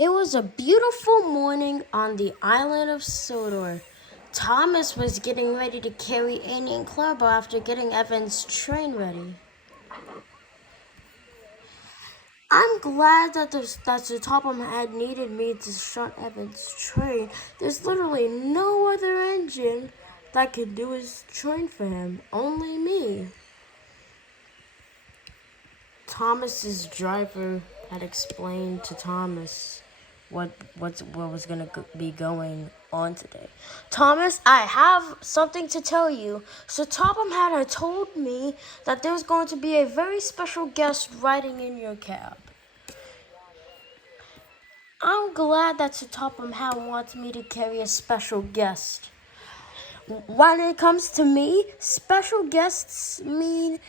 It was a beautiful morning on the island of Sodor. Thomas was getting ready to carry Annie and Clara after getting Evan's train ready. I'm glad that the Topham had needed me to start Evan's train. There's literally no other engine that could do his train for him, only me. Thomas's driver had explained to Thomas what was gonna be going on today. Thomas, I have something to tell you. So Topham had told me that there was going to be a very special guest riding in your cab. I'm glad that Sir Topham had wants me to carry a special guest. When it comes to me, special guests means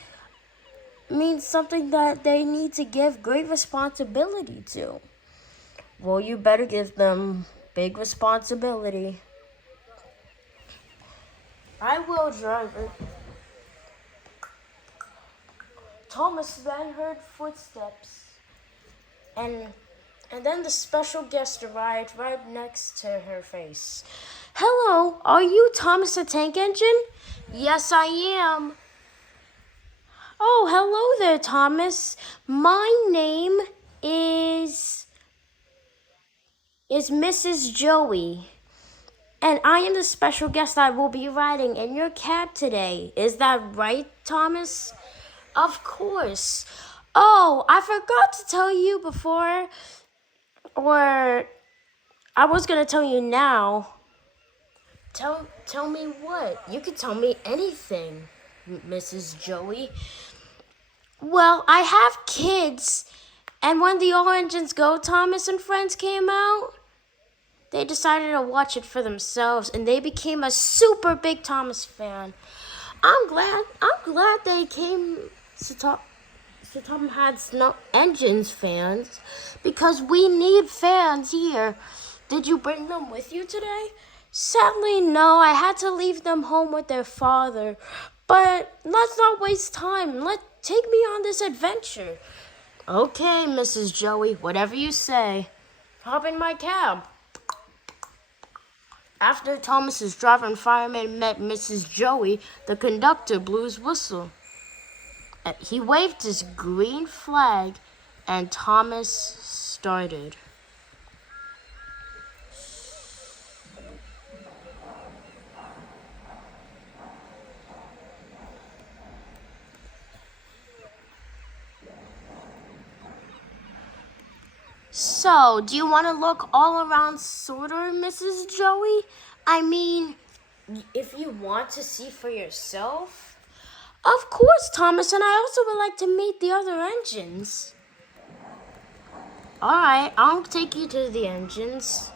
something that they need to give great responsibility to. Well, you better give them big responsibility. I will, driver. Thomas then heard footsteps, and then the special guest arrived right next to her face. Hello, are you Thomas the Tank Engine? Yes, I am. Oh, hello there, Thomas. My name is Mrs. Joey. And I am the special guest that will be riding in your cab today. Is that right, Thomas? Of course. Oh, I forgot to tell you before, or I was gonna tell you now. Tell me what? You can tell me anything, Mrs. Joey. Well, I have kids, and when the All Engines Go Thomas and Friends came out, they decided to watch it for themselves, and they became a super big Thomas fan. I'm glad they came to talk. Tom had no engines fans because we need fans here. Did you bring them with you today? Sadly, no. I had to leave them home with their father. But let's not waste time. Take me on this adventure. Okay, Mrs. Joey, whatever you say. Hop in my cab. After Thomas's driver and fireman met Mrs. Joey, the conductor blew his whistle. He waved his green flag, and Thomas started. So, do you want to look all around Sodor, Mrs. Joey? I mean, if you want to see for yourself? Of course, Thomas, and I also would like to meet the other engines. Alright, I'll take you to the engines.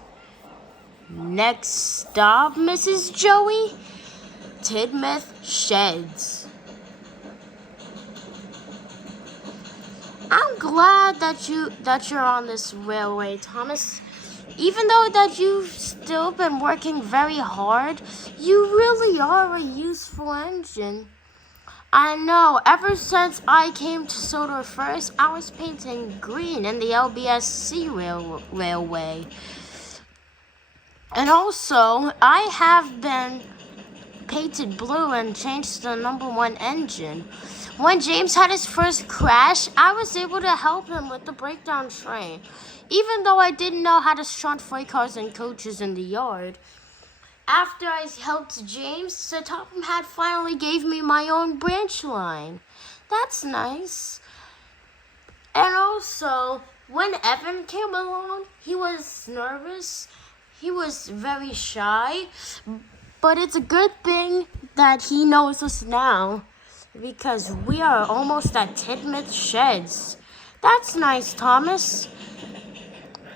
Next stop, Mrs. Joey? Tidmouth Sheds. I'm glad that you're on this railway, Thomas. Even though that you've still been working very hard, you really are a useful engine. I know, ever since I came to Sodor first, I was painting green in the LBSC railway. And also, I have been painted blue and changed to the #1 engine. When James had his first crash, I was able to help him with the breakdown train, even though I didn't know how to shunt freight cars and coaches in the yard. After I helped James, Sir Topham had finally gave me my own branch line. That's nice. And also, when Evan came along, he was nervous. He was very shy. But it's a good thing that he knows us now, because we are almost at Tidmouth Sheds. That's nice, Thomas.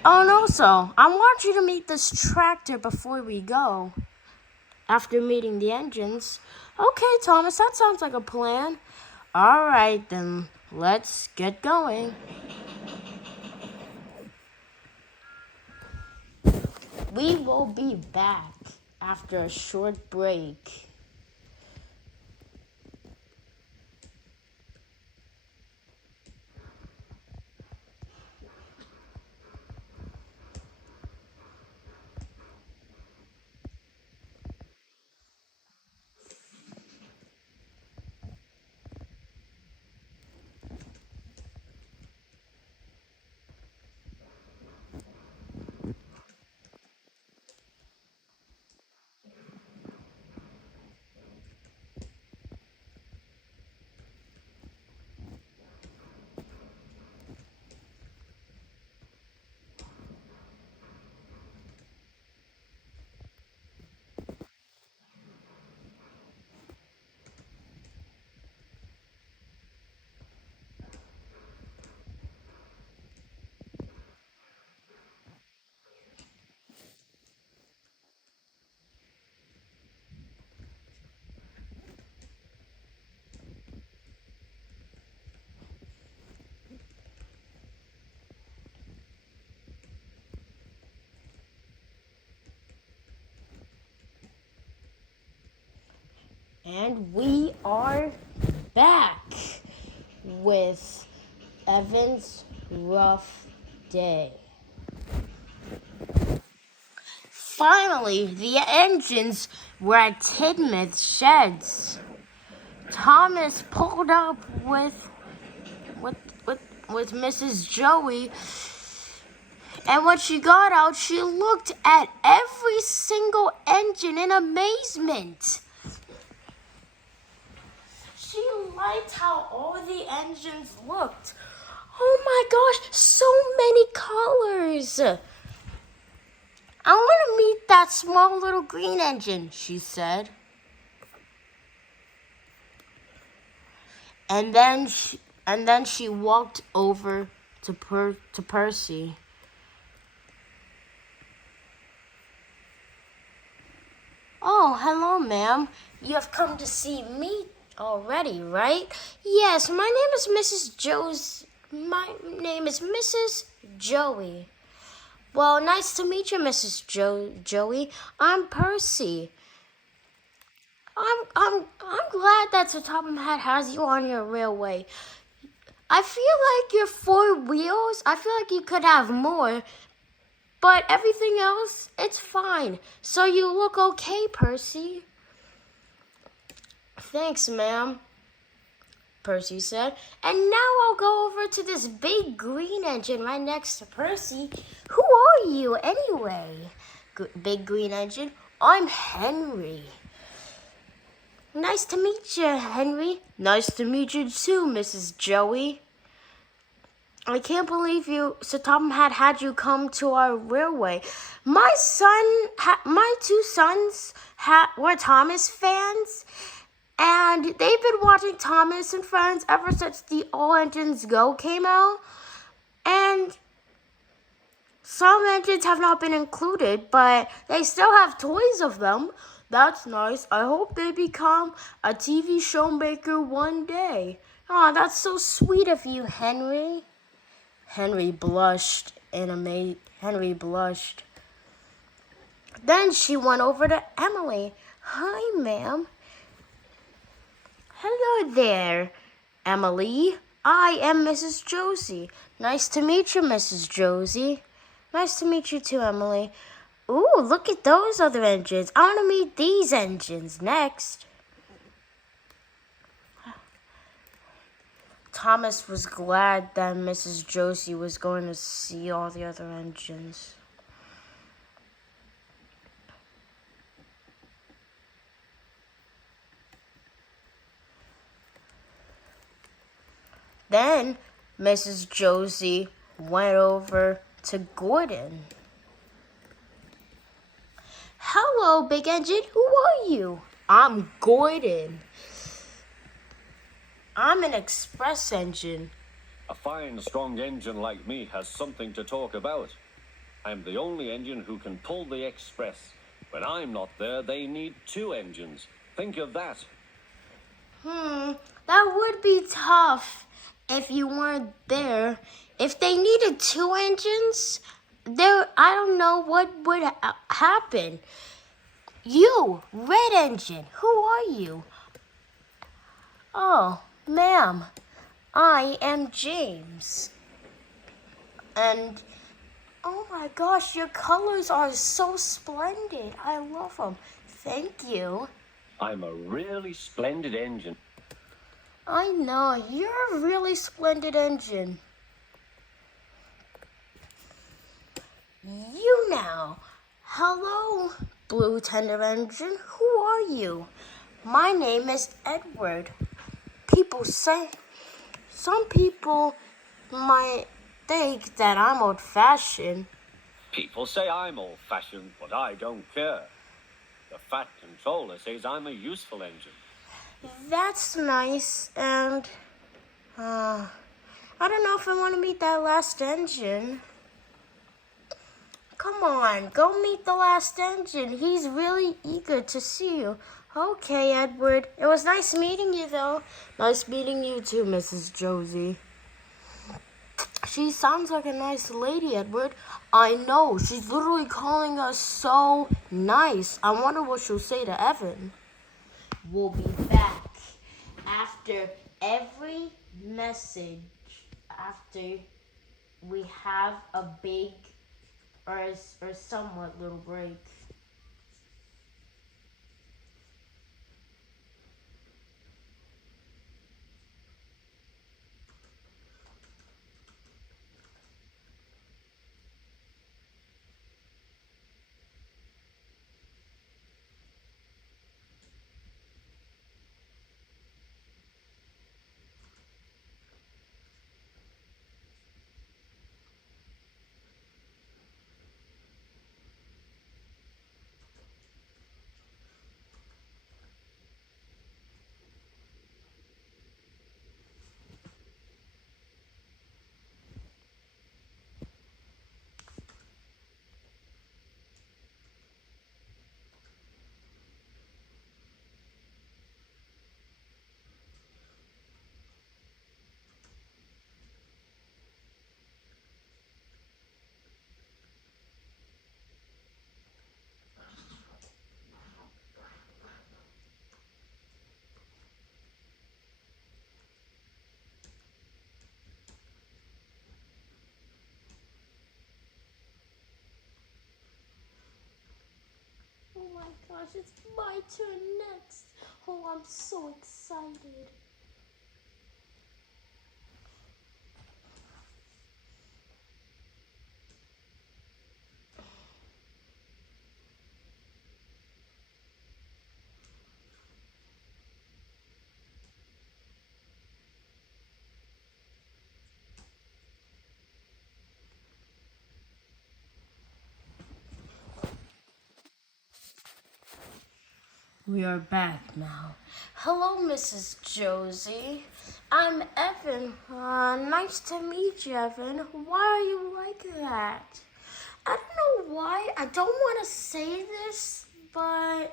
Oh, and also, I want you to meet this tractor before we go. After meeting the engines. Okay, Thomas, that sounds like a plan. All right, then, let's get going. We will be back after a short break. And we are back with Evan's rough day. Finally, the engines were at Tidmouth's sheds. Thomas pulled up with Mrs. Joey, and when she got out, she looked at every single engine in amazement. She liked how all the engines looked. Oh my gosh, so many colors. I want to meet that small little green engine, she said. And then she walked over to Percy. Oh, hello, ma'am. You have come to see me already, right? Yes, my name is Mrs. Joey. Well, nice to meet you, Mrs. Joey. I'm Percy. I'm glad that Sir Topham Hatt has you on your railway. I feel like your 4 wheels, I feel like you could have more, but everything else, it's fine. So you look okay, Percy. Thanks, ma'am, Percy said. And now I'll go over to this big green engine right next to Percy. Who are you, anyway? Big green engine. I'm Henry. Nice to meet you, Henry. Nice to meet you too, Mrs. Joey. I can't believe Sir Topham had you come to our railway. My 2 sons were Thomas fans, and they've been watching Thomas and Friends ever since the All Engines Go came out. And some engines have not been included, but they still have toys of them. That's nice. I hope they become a TV show maker one day. Aw, that's so sweet of you, Henry. Henry blushed. Then she went over to Emily. Hi, ma'am. Hello there, Emily. I am Mrs. Josie. Nice to meet you, Mrs. Josie. Nice to meet you too, Emily. Ooh, look at those other engines. I want to meet these engines next. Thomas was glad that Mrs. Josie was going to see all the other engines. Then Mrs. Josie went over to Gordon. Hello, big engine. Who are you? I'm Gordon. I'm an express engine. A fine, strong engine like me has something to talk about. I'm the only engine who can pull the express. When I'm not there, they need 2 engines. Think of that. That would be tough if you weren't there. If they needed 2 engines, I don't know what would happen. You, red engine, who are you? Oh, ma'am, I am James. And, oh my gosh, your colors are so splendid. I love them. Thank you. I'm a really splendid engine. I know, you're a really splendid engine. You now. Hello, blue tender engine. Who are you? My name is Edward. Some people might think that I'm old-fashioned. People say I'm old-fashioned, but I don't care. The Fat Controller says I'm a useful engine. That's nice, and I don't know if I want to meet that last engine. Come on, go meet the last engine. He's really eager to see you. Okay, Edward. It was nice meeting you, though. Nice meeting you too, Mrs. Josie. She sounds like a nice lady, Edward. I know. She's literally calling us so nice. I wonder what she'll say to Evan. will be back after every message, after we have a big or somewhat little break. Oh my gosh, it's my turn next. Oh, I'm so excited. We are back now. Hello, Mrs. Josie. I'm Evan. Nice to meet you, Evan. Why are you like that? I don't know why. I don't want to say this, but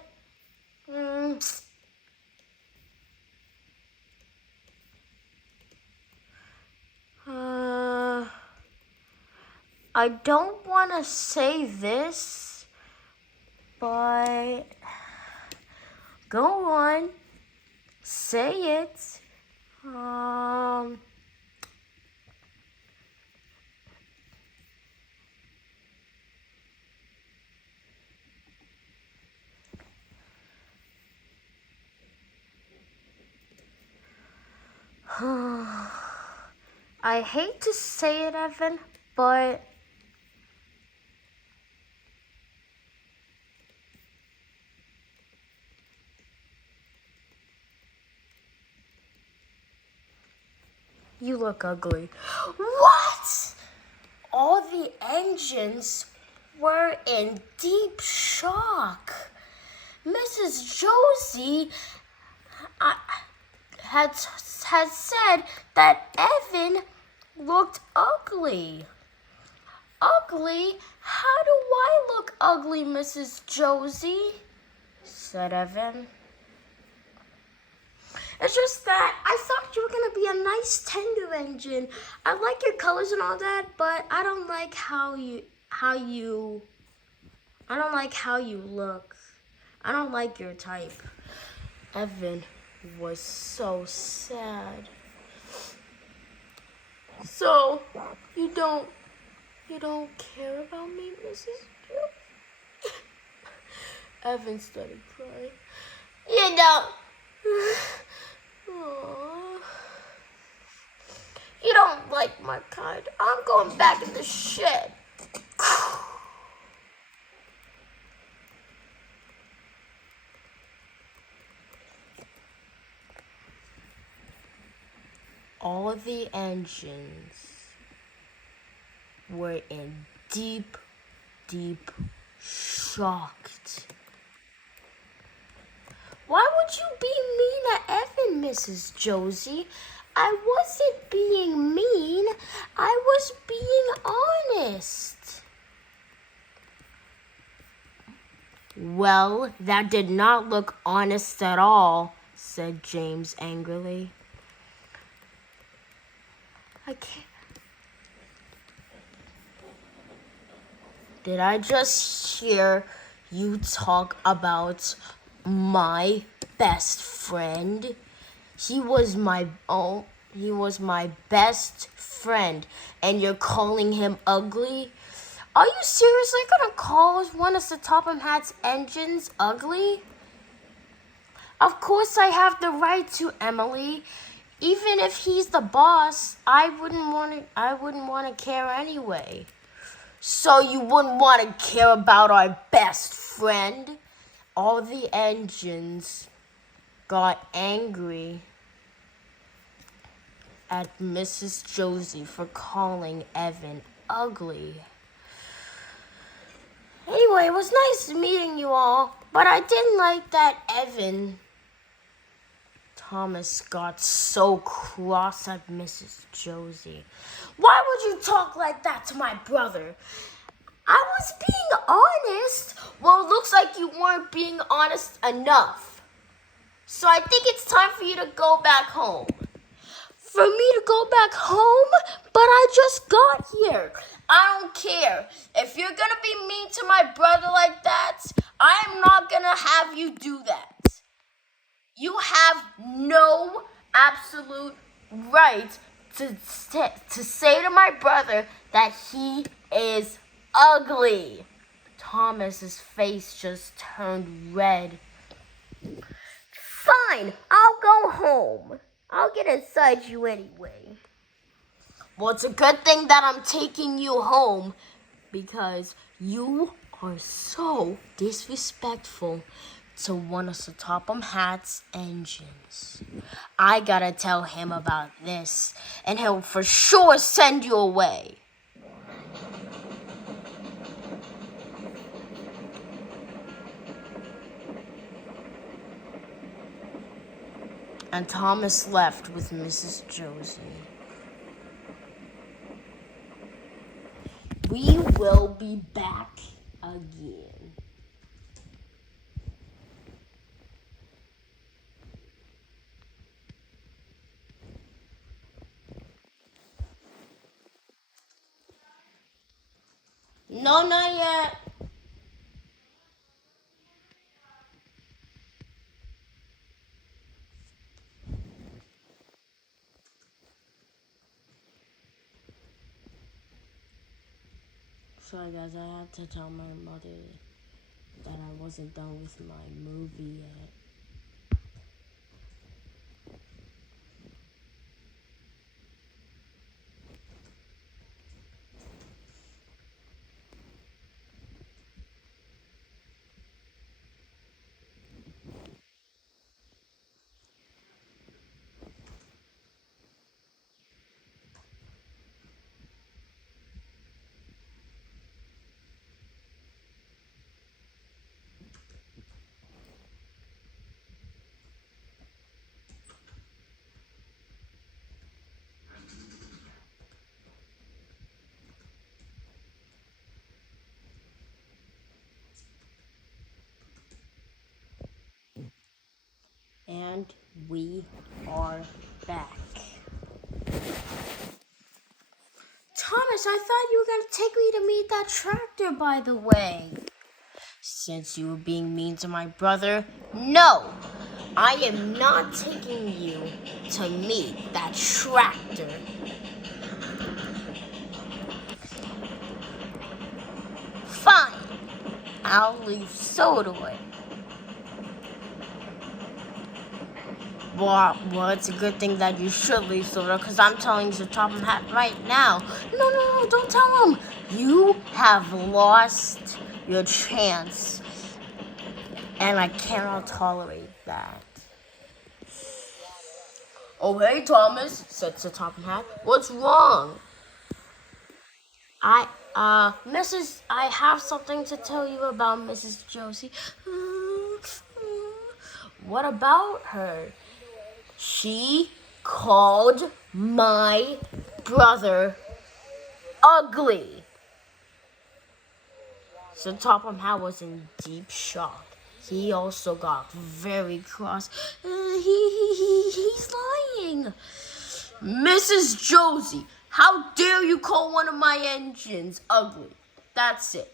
I don't want to say this, but go on, say it. I hate to say it, Evan, but you look ugly. What? All the engines were in deep shock. Mrs. Josie had said that Evan looked ugly. Ugly? How do I look ugly, Mrs. Josie? Said Evan. It's just that I thought you were gonna be a nice tender engine. I like your colors and all that, but I don't like how you look. I don't like your type. Evan was so sad. So, you don't care about me, Mrs. Joe? Evan started crying. You don't. Aww. You don't like my kind. I'm going back in the shed. All of the engines were in deep shocked. Why would you be mean at Evan, Mrs. Josie? I wasn't being mean. I was being honest. Well, that did not look honest at all, said James angrily. I can't. Did I just hear you talk about my best friend. He was my best friend, and you're calling him ugly? Are you seriously gonna call one of the Topham Hatt's engines ugly? Of course I have the right to, Emily. Even if he's the boss, I wouldn't want to care anyway. So you wouldn't want to care about our best friend? All the engines got angry at Mrs. Josie for calling Evan ugly. Anyway, it was nice meeting you all, but I didn't like that Evan. Thomas got so cross at Mrs. Josie. Why would you talk like that to my brother? I was being honest. Well, it looks like you weren't being honest enough. So I think it's time for you to go back home. For me to go back home? But I just got here. I don't care. If you're gonna be mean to my brother like that, I am not gonna have you do that. You have no absolute right to say to my brother that he is ugly. Thomas's face just turned red. Fine, I'll go home. I'll get inside you anyway. Well, it's a good thing that I'm taking you home because you are so disrespectful to one of the Topham Hatt's engines. I gotta tell him about this, and he'll for sure send you away. And Thomas left with Mrs. Josie. We will be back again. No, not yet. Sorry guys, I had to tell my mother that I wasn't done with my movie yet. And we are back. Thomas, I thought you were going to take me to meet that tractor, by the way. Since you were being mean to my brother, no, I am not taking you to meet that tractor. Fine, I'll leave Sodor. Well, it's a good thing that you should leave Sodor, because I'm telling the Topham Hatt right now. No, don't tell him. You have lost your chance, and I cannot tolerate that. Oh, hey, Thomas, said the Topham Hatt. What's wrong? I have something to tell you about Mrs. Josie. What about her? She called my brother ugly. So Topham Hatt was in deep shock. He also got very cross. He's lying. Mrs. Josie, how dare you call one of my engines ugly? That's it.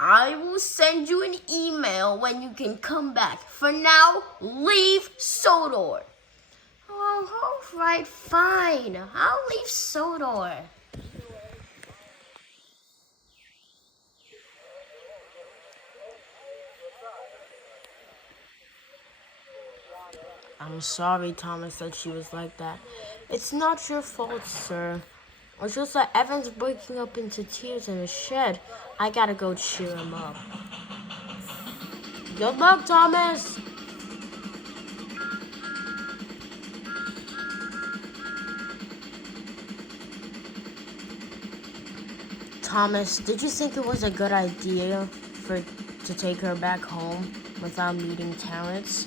I will send you an email when you can come back. For now, leave Sodor. Oh, all right, fine. I'll leave Sodor. I'm sorry, Thomas, that she was like that. It's not your fault, sir. It's just that Evan's breaking up into tears in a shed. I gotta go cheer him up. Good luck, Thomas! Thomas, did you think it was a good idea to take her back home without meeting Terrence?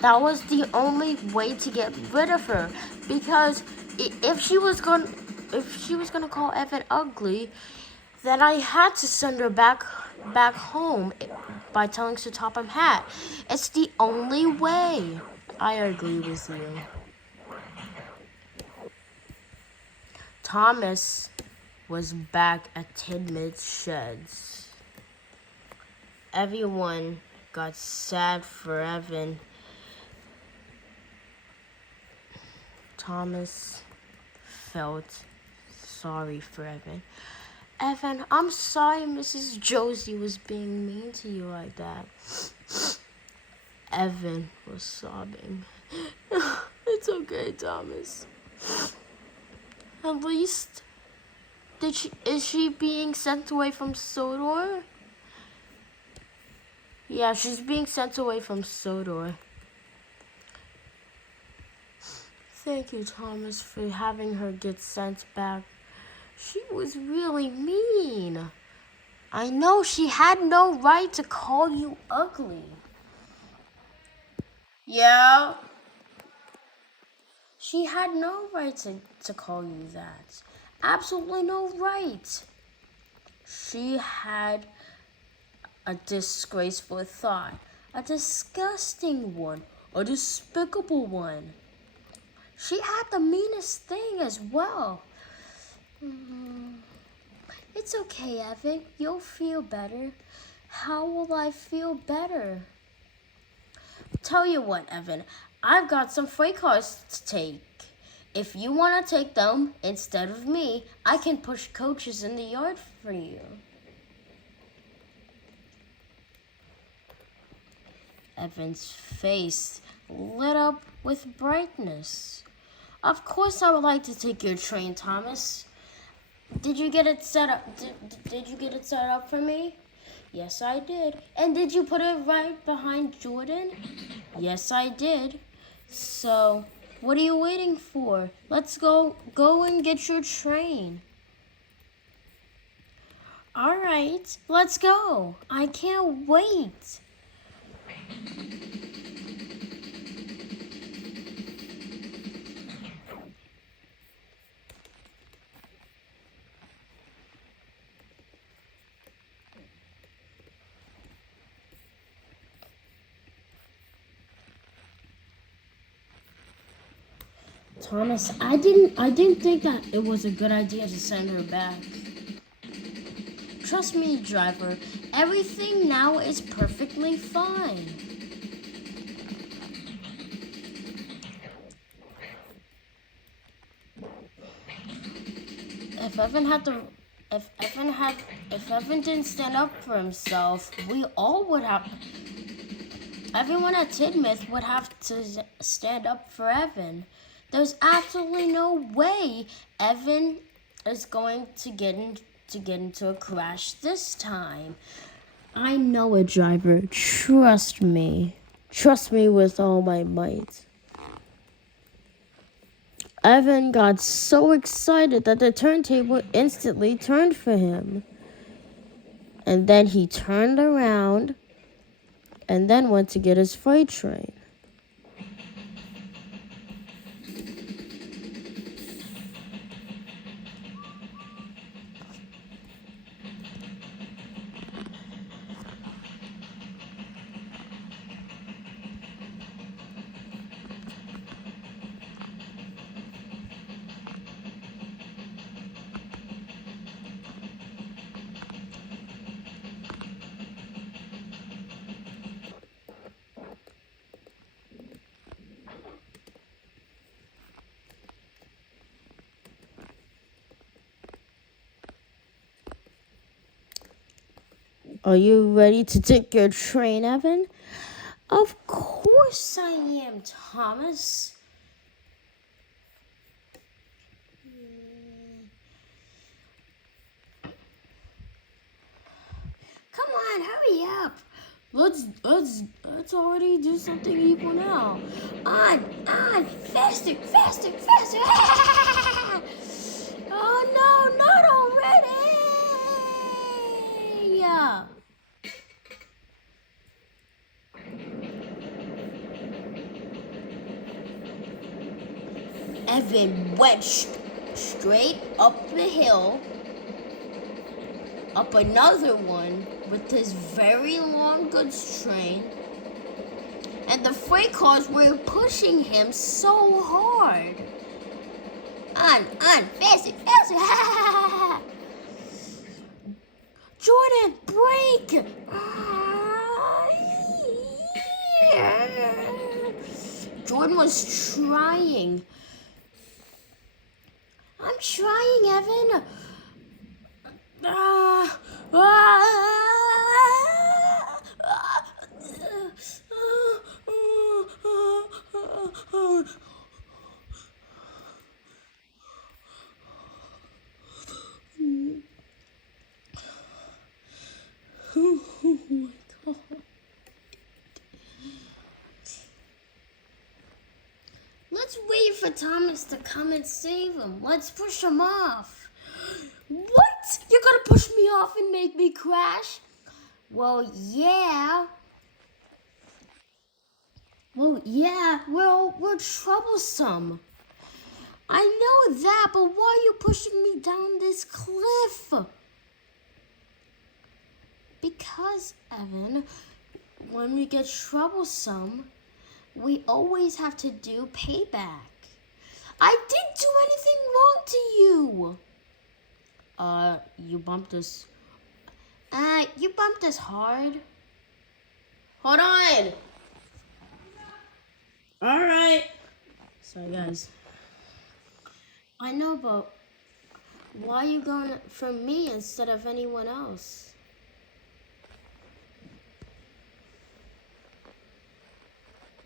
That was the only way to get rid of her, because if she was gonna call Evan ugly, then I had to send her back home by telling her to top him hat. It's the only way. I agree with you. Thomas was back at Tidmouth's sheds. Everyone got sad for Evan. Thomas felt sorry for Evan. Evan, I'm sorry Mrs. Josie was being mean to you like that. Evan was sobbing. It's okay, Thomas. At least, is she being sent away from Sodor? Yeah, she's being sent away from Sodor. Thank you, Thomas, for having her get sent back. She was really mean. I know she had no right to call you ugly. Yeah. She had no right to call you that. Absolutely no right. She had a disgraceful thought, a disgusting one, a despicable one. She had the meanest thing as well. It's okay, Evan. You'll feel better. How will I feel better? Tell you what, Evan. I've got some freight cars to take. If you want to take them instead of me, I can push coaches in the yard for you. Evan's face lit up with brightness. Of course I would like to take your train, Thomas. Did you get it set up? Did you get it set up for me? Yes, I did. And did you put it right behind Jordan? Yes, I did. So, what are you waiting for? Let's go and get your train. All right, let's go. I can't wait. Thomas, I didn't think that it was a good idea to send her back. Trust me, driver, everything now is perfectly fine. If Evan didn't stand up for himself, everyone at Tidmouth would have to stand up for Evan. There's absolutely no way Evan is going to get into a crash this time. I know it, driver. Trust me. Trust me with all my might. Evan got so excited that the turntable instantly turned for him. And then he turned around and then went to get his freight train. Are you ready to take your train, Evan? Of course I am, Thomas. Come on, hurry up. Let's already do something evil now. On, faster, faster, faster. Oh no, not already. Yeah. Evan went straight up the hill, up another one with his very long goods train, and the freight cars were pushing him so hard. On, faster, faster. Jordan, brake. Jordan was trying. I'm trying, Evan. Let's wait for Thomas to come and save him. Let's push him off. What? You're gonna push me off and make me crash? Well, yeah. We're troublesome. I know that, but why are you pushing me down this cliff? Because, Evan, when we get troublesome, we always have to do payback. I didn't do anything wrong to you. You bumped us. You bumped us hard. Hold on. All right. Sorry, guys. I know, but why are you going for me instead of anyone else?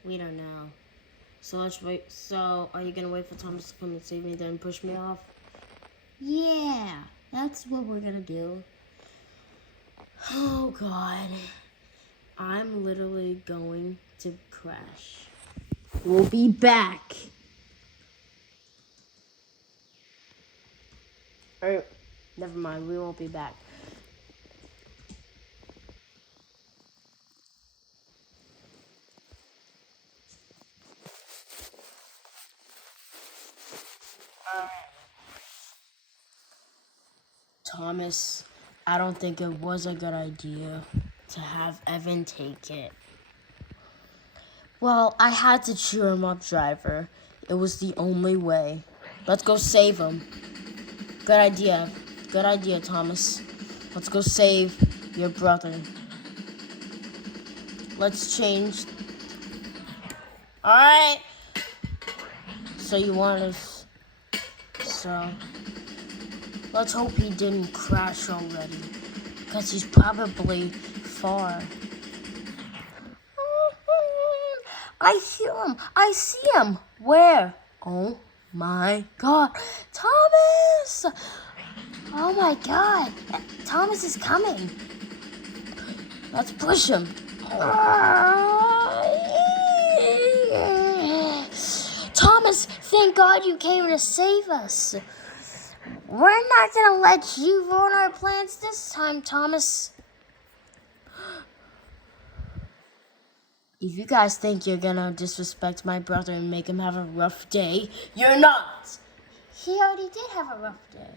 We don't know. So let's wait. So, are you gonna wait for Thomas to come and save me, then push me off? Yeah, that's what we're gonna do. Oh God, I'm literally going to crash. We'll be back. Or, never mind, we won't be back. Thomas, I don't think it was a good idea to have Evan take it. Well, I had to cheer him up, driver. It was the only way. Let's go save him. Good idea. Good idea, Thomas. Let's go save your brother. Let's change. Alright. So you want us. So. Let's hope he didn't crash already. Because he's probably far. I hear him. I see him. Where? Oh my God. Thomas! Oh my God. Thomas is coming. Let's push him. Thomas, thank God you came to save us. We're not going to let you ruin our plans this time, Thomas. If you guys think you're gonna disrespect my brother and make him have a rough day, you're not! He already did have a rough day.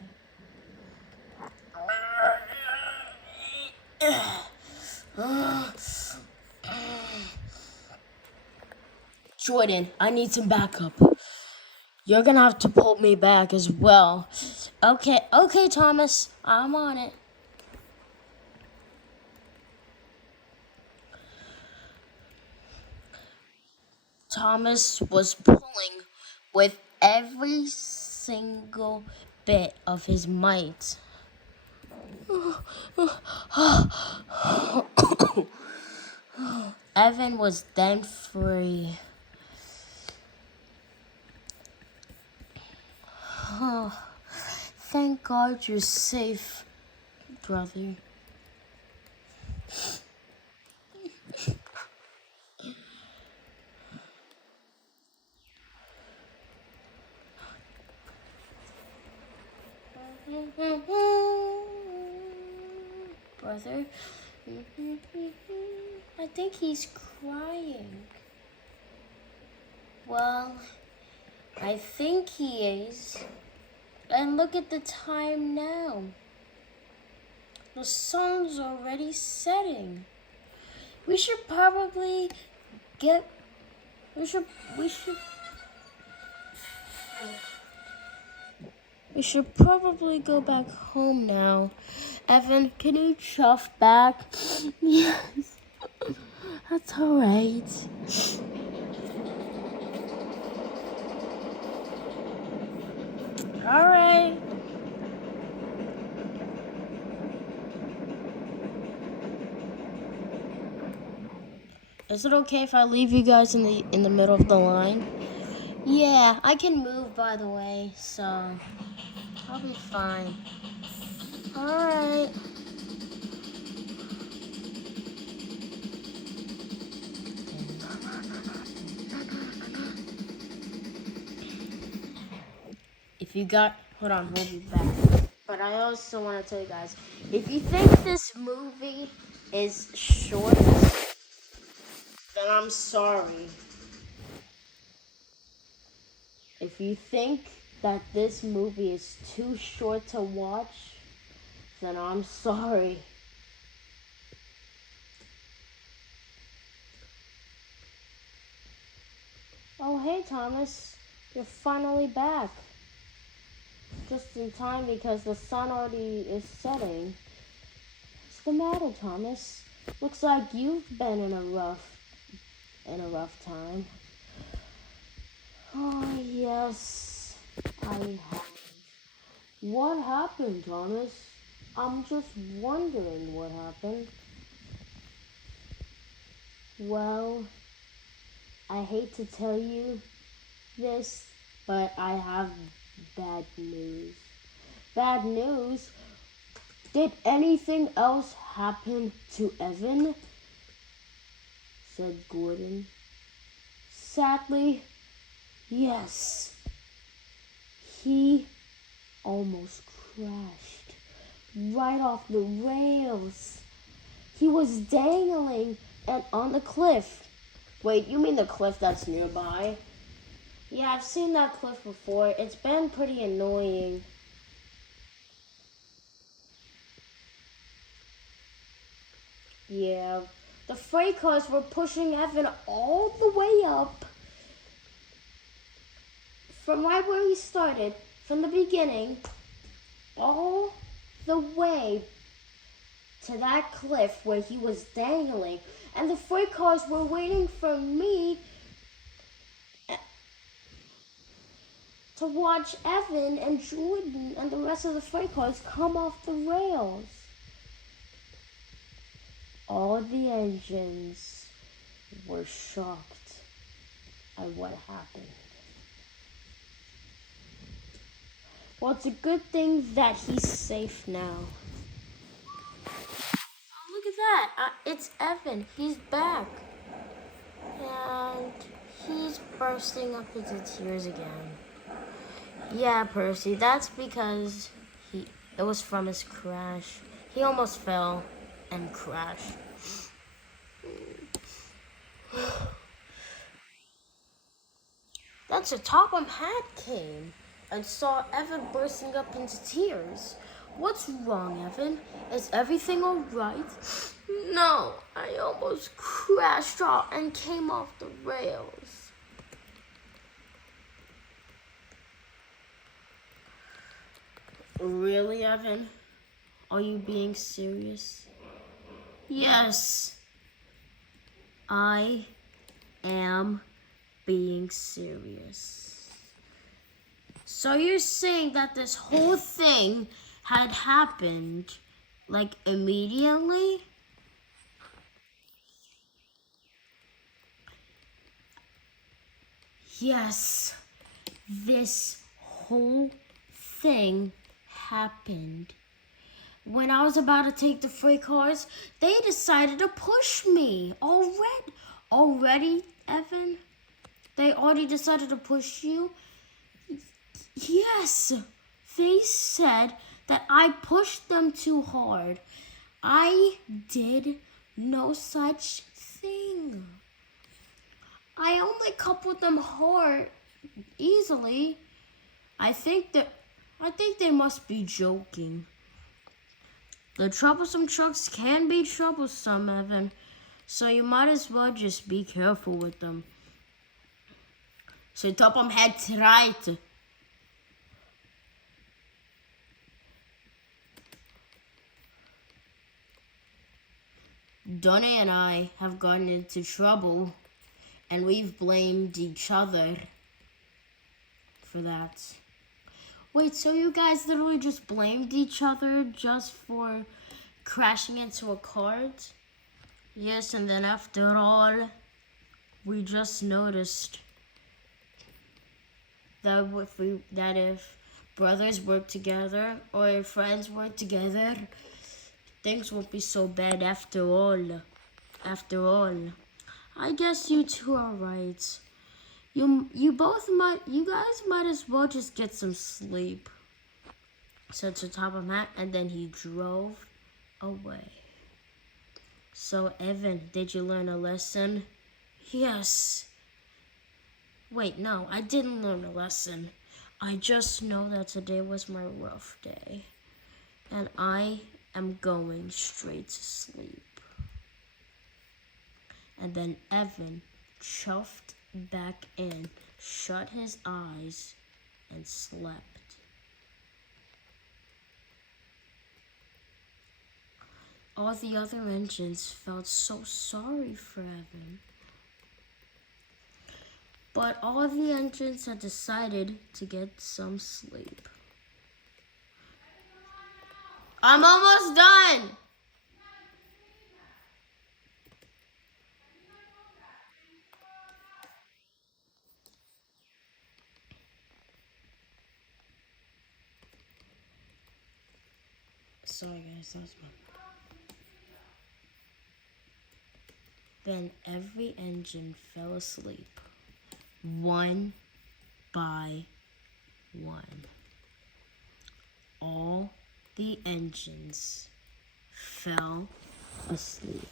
Jordan, I need some backup. You're gonna have to pull me back as well. Okay, Thomas, I'm on it. Thomas was pulling with every single bit of his might. Evan was then free. Oh, thank God you're safe, brother. Brother, I think he's crying. Well, I think he is. And look at the time now. The sun's already setting. We should probably get. We should probably go back home now. Evan, can you chuff back? Yes. That's alright. Alright. Is it okay if I leave you guys in the middle of the line? Yeah, I can move, by the way, so I'll be fine. Alright. If you got, hold on, we'll be back. But I also want to tell you guys, if you think this movie is short, then I'm sorry. If you think that this movie is too short to watch, then I'm sorry. Oh, hey, Thomas. You're finally back. Just in time because the sun already is setting. What's the matter, Thomas? Looks like you've been in a rough time. Oh, yes, I have. What happened, Thomas? I'm just wondering what happened. Well, I hate to tell you this, but I have bad news. Bad news? Did anything else happen to Evan? Said Gordon. Sadly, yes. He almost crashed right off the rails. He was dangling and on the cliff. Wait, you mean the cliff that's nearby? Yeah, I've seen that cliff before. It's been pretty annoying. Yeah, the freight cars were pushing Evan all the way up from right where he started, from the beginning, all the way to that cliff where he was dangling. And the freight cars were waiting for me to watch Evan and Jordan and the rest of the freight cars come off the rails. All the engines were shocked at what happened. Well, it's a good thing that he's safe now. Oh, look at that. It's Evan. He's back. And he's bursting up into tears again. Yeah, Percy, that's because it was from his crash. He almost fell and crashed. Then Sir Topham Hatt came and saw Evan bursting up into tears. What's wrong, Evan? Is everything all right? No, I almost crashed off and came off the rails. Really, Evan? Are you being serious? Yes, I am being serious. So you're saying that this whole thing had happened like immediately. Yes, this whole thing happened. When I was about to take the free cars, they decided to push me. Already, Evan? They already decided to push you? Yes, they said that I pushed them too hard. I did no such thing. I only coupled them hard easily. I think they must be joking. The troublesome trucks can be troublesome, Evan. So you might as well just be careful with them. Så topp om helt right. Donnie and I have gotten into trouble, and we've blamed each other for that. Wait, so you guys literally just blamed each other just for crashing into a cart? Yes, and then after all, we just noticed that if brothers work together or if friends work together, things won't be so bad after all. After all, I guess you two are right. You guys might as well just get some sleep. Said to top of Matt, and then he drove away. So Evan, did you learn a lesson? Yes. Wait, no, I didn't learn a lesson. I just know that today was my rough day. And I am going straight to sleep. And then Evan chuffed back in, shut his eyes, and slept. All the other engines felt so sorry for Evan. But all of the engines had decided to get some sleep. I'm almost done! Sorry guys, that was my... Then every engine fell asleep, one by one. All the engines fell asleep.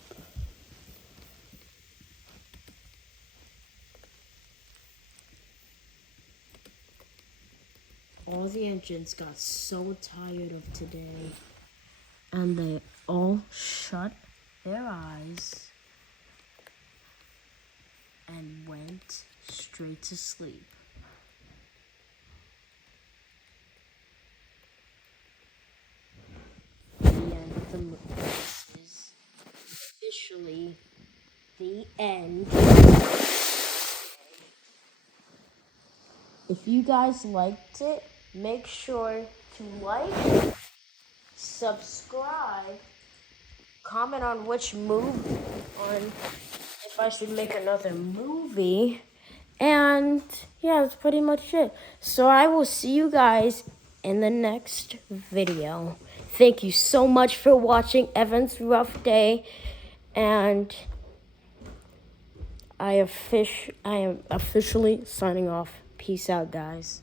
All the engines got so tired of today, and they all shut their eyes and went straight to sleep. The end of the movie. This is officially the end. If you guys liked it, make sure to like, subscribe, comment on which movie, if I should make another movie, and yeah, that's pretty much it. So I will see you guys in the next video. Thank you so much for watching Evan's Rough Day, and I am officially signing off. Peace out, guys.